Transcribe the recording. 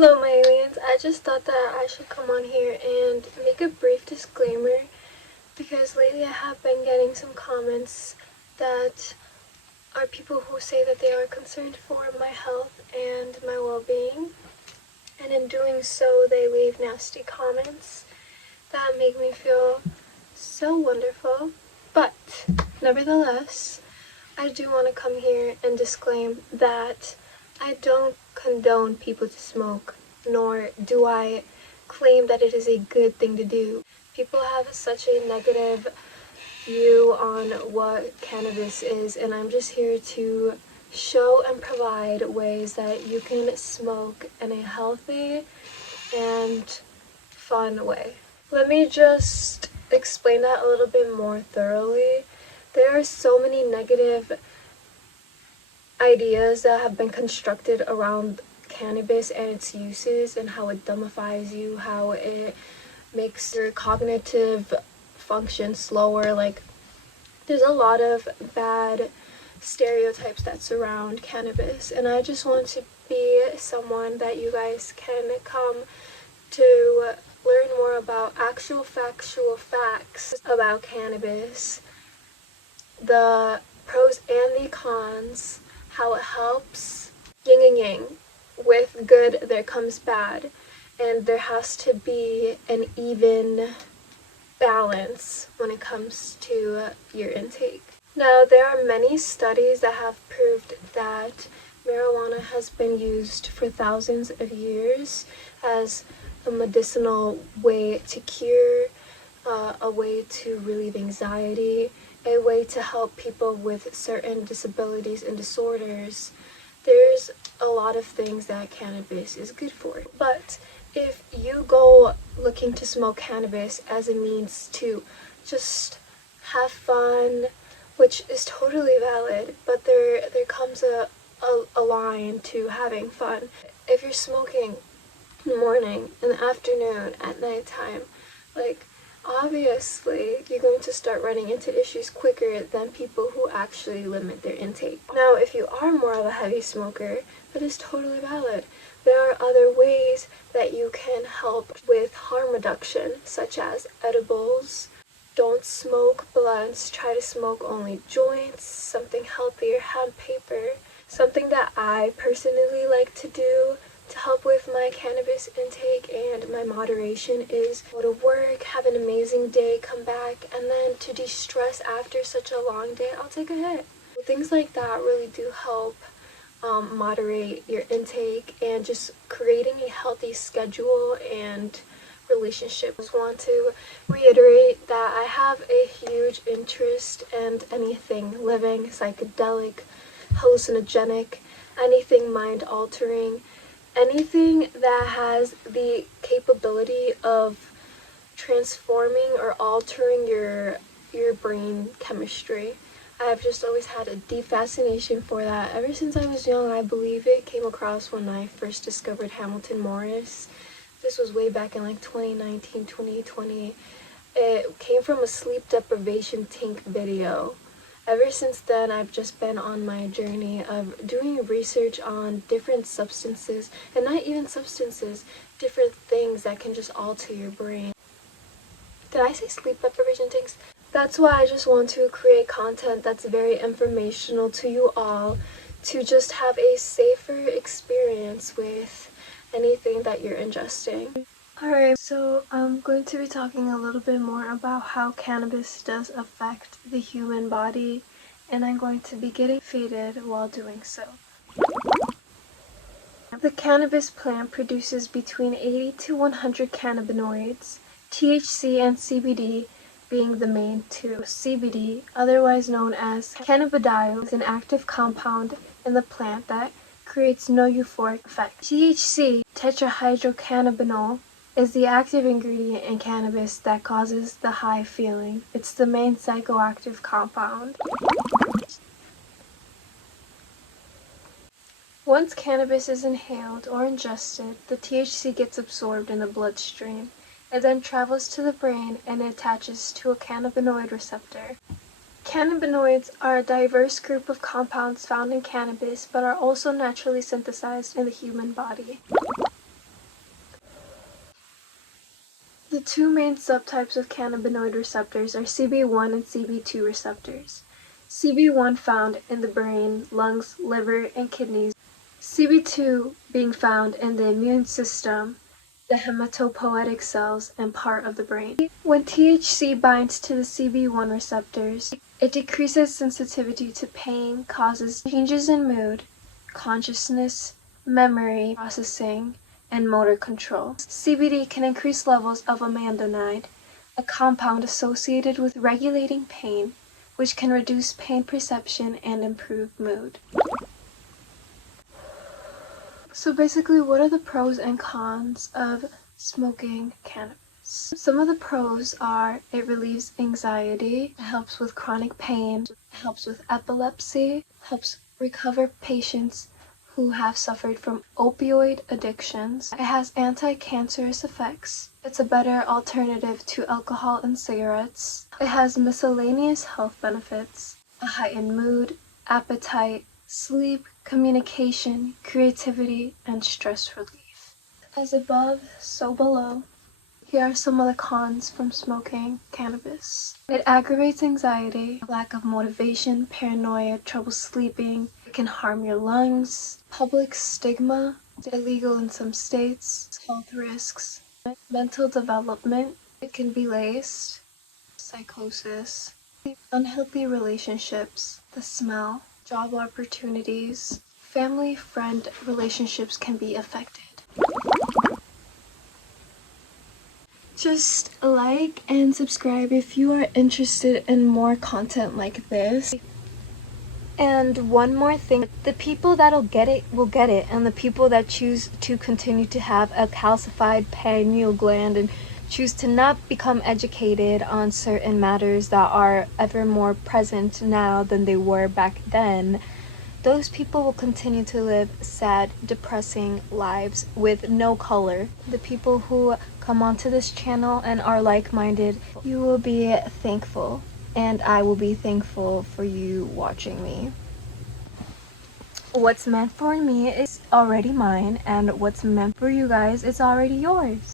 Hello my aliens, I just thought that I should come on here and make a brief disclaimer because lately I have been getting some comments that are people who say that they are concerned for my health and my well-being, and in doing so they leave nasty comments that make me feel so wonderful. But nevertheless, I do want to come here and disclaim that I don't condone people to smoke, nor do I claim that it is a good thing to do. People have such a negative view on what cannabis is, and I'm just here to show and provide ways that you can smoke in a healthy and fun way. Let me just explain that a little bit more thoroughly. There are so many negative ideas that have been constructed around cannabis and its uses, and how it dumbifies you, how it makes your cognitive function slower. Like, there's a lot of bad stereotypes that surround cannabis, and I just want to be someone that you guys can come to learn more about actual factual facts about cannabis, the pros and the cons, how it helps. Yin and yang. With good there comes bad, and there has to be an even balance when it comes to your intake. Now, there are many studies that have proved that marijuana has been used for thousands of years as a medicinal way to cure, a way to relieve anxiety, a way to help people with certain disabilities and disorders. There's a lot of things that cannabis is good for. But if you go looking to smoke cannabis as a means to just have fun, which is totally valid, but there comes a line to having fun. If you're smoking in the morning, in the afternoon, at nighttime, like, obviously you're going to start running into issues quicker than people who actually limit their intake. Now, if you are more of a heavy smoker, that is totally valid. There are other ways that you can help with harm reduction, such as edibles. Don't smoke blunts, try to smoke only joints, something healthier, hemp paper. Something that I personally like to do to help with my cannabis intake and my moderation is go to work, have an amazing day, come back, and then to de-stress after such a long day, I'll take a hit. Things like that really do help moderate your intake and just creating a healthy schedule and relationship. I just want to reiterate that I have a huge interest in anything living, psychedelic, hallucinogenic, anything mind-altering, anything that has the capability of transforming or altering your brain chemistry. I've just always had a deep fascination for that. Ever since I was young, I believe it came across when I first discovered Hamilton Morris. This was way back in like 2019, 2020. It came from a sleep deprivation Tink video. Ever since then, I've just been on my journey of doing research on different substances, and not even substances, different things that can just alter your brain. Did I say sleep deprivation things? That's why I just want to create content that's very informational to you all, to just have a safer experience with anything that you're ingesting. Alright, so I'm going to be talking a little bit more about how cannabis does affect the human body, and I'm going to be getting faded while doing so. The cannabis plant produces between 80 to 100 cannabinoids, THC and CBD being the main two. CBD, otherwise known as cannabidiol, is an active compound in the plant that creates no euphoric effect. THC, tetrahydrocannabinol, is the active ingredient in cannabis that causes the high feeling. It's the main psychoactive compound. Once cannabis is inhaled or ingested, the THC gets absorbed in the bloodstream. It then travels to the brain and attaches to a cannabinoid receptor. Cannabinoids are a diverse group of compounds found in cannabis, but are also naturally synthesized in the human body. The two main subtypes of cannabinoid receptors are CB1 and CB2 receptors. CB1 found in the brain, lungs, liver, and kidneys. CB2 being found in the immune system, the hematopoietic cells, and part of the brain. When THC binds to the CB1 receptors, it decreases sensitivity to pain, causes changes in mood, consciousness, memory processing, and motor control. CBD can increase levels of anandamide, a compound associated with regulating pain, which can reduce pain perception and improve mood. So basically, what are the pros and cons of smoking cannabis? Some of the pros are it relieves anxiety, it helps with chronic pain, it helps with epilepsy, helps recover patients who have suffered from opioid addictions. It has anti-cancerous effects. It's a better alternative to alcohol and cigarettes. It has miscellaneous health benefits, a heightened mood, appetite, sleep, communication, creativity, and stress relief. As above, so below. Here are some of the cons from smoking cannabis. It aggravates anxiety, lack of motivation, paranoia, trouble sleeping. It can harm your lungs, public stigma, illegal in some states, health risks, mental development. It can be laced, psychosis, unhealthy relationships, the smell, job opportunities, family-friend relationships can be affected. Just like and subscribe if you are interested in more content like this. And one more thing, the people that'll get it will get it, and the people that choose to continue to have a calcified pineal gland and choose to not become educated on certain matters that are ever more present now than they were back then, those people will continue to live sad, depressing lives with no color. The people who come onto this channel and are like-minded, you will be thankful, and I will be thankful for you watching me. What's meant for me is already mine, and what's meant for you guys is already yours.